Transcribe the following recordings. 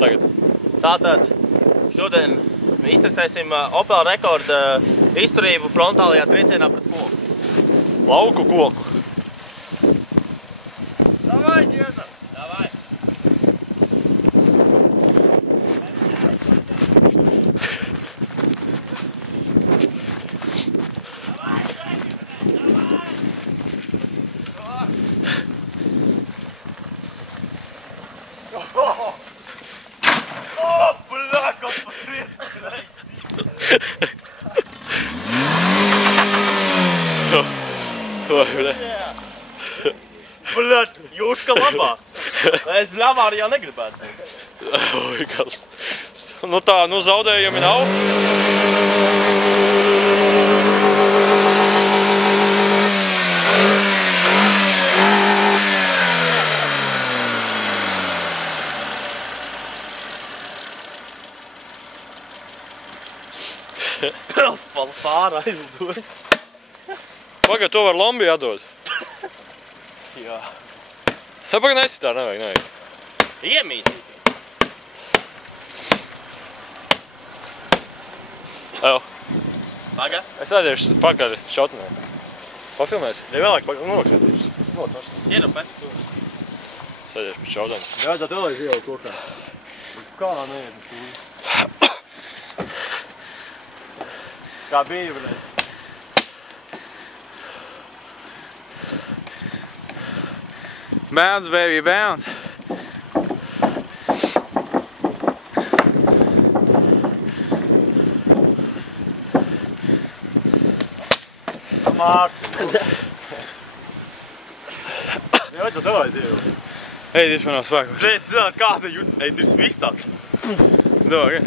Tagad. Tātad šodien mēs iztestēsim Opel rekorda izturību frontālajā triecienā pret koku. Lauku koku. Davai, Gieda! Davai! Oi, bļa. Bļaļ, Jūška labā! Es bļāvā arī jau negribētu. Oi, kas. Nu tā, nu zaudējumi nav. Pār aizlidoja. Pagad, to var lambi atdot. Jā. Pagad, nesit tā, nevajag. Iemīsīt. Evo. Pagad. Es aiziešu pakaļ šautnē. Pafilmēsi? Ja vēlāk nomaksāties. Ienu pēc. Es aiziešu pēc šautnē. Jā, tā vēlāk jau kokā. Kā neiet? Kā bija, bet... Bounce, baby, bounce. Mārci. Jā, tā vēlāk jau. Ej, dis man nav spēkos. Nē, zināt, kāda jūt... Ej, tu esi vistāk. Dog.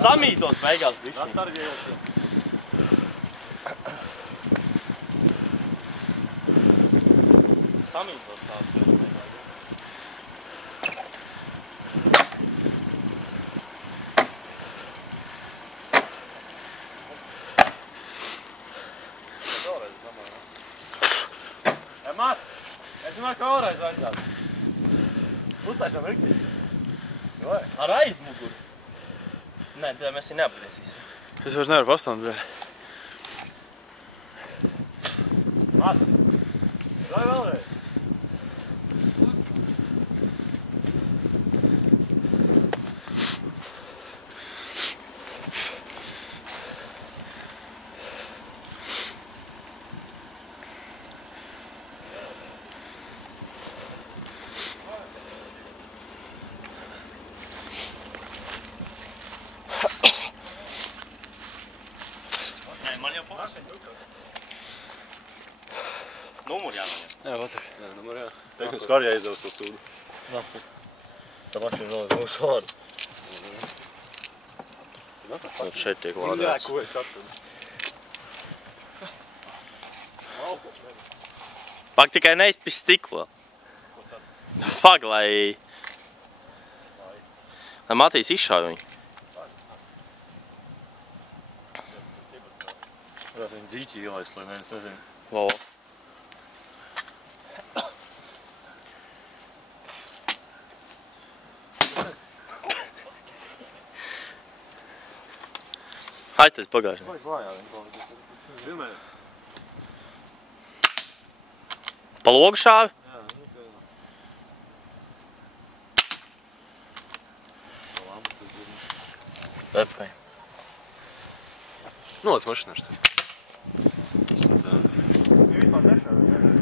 Samītos beigās bišķiņ. Atsargējot. Samītos tāds. Māt, es domāju, ka vēlreiz vajadzētu. Uztaisam riktīgi. Vai? Ar aizmuguru. Nē, bļā, mēs viņu neapgriezīsim. Es vairs nevaru pastāmt, bļā. Māt, vai vēlreiz? Man jau pašai. Numur jāmaņem. Jā, vatak. Jā, numur jā. Teikums, kā arī aizdevis to stūdu. Tā mašīna nolaiz mūsu vārdu. Un šeit tiek Jā, lādēts. ko es atradu? Pak tikai neizpis stiklo. Pak, lai Matīs izšāja viņu. Varētu viņu dīķi ielaist, lai neviens nezinu. Lolo. Aiztais pagājuši. Vai vājā viņu kaut kas? Filmē. Pa logu šāvi? Jā, nu kā jau. Tā lampa tas ir. Pepkai. Nolaic mašinā šeit. Vispār nešāvi.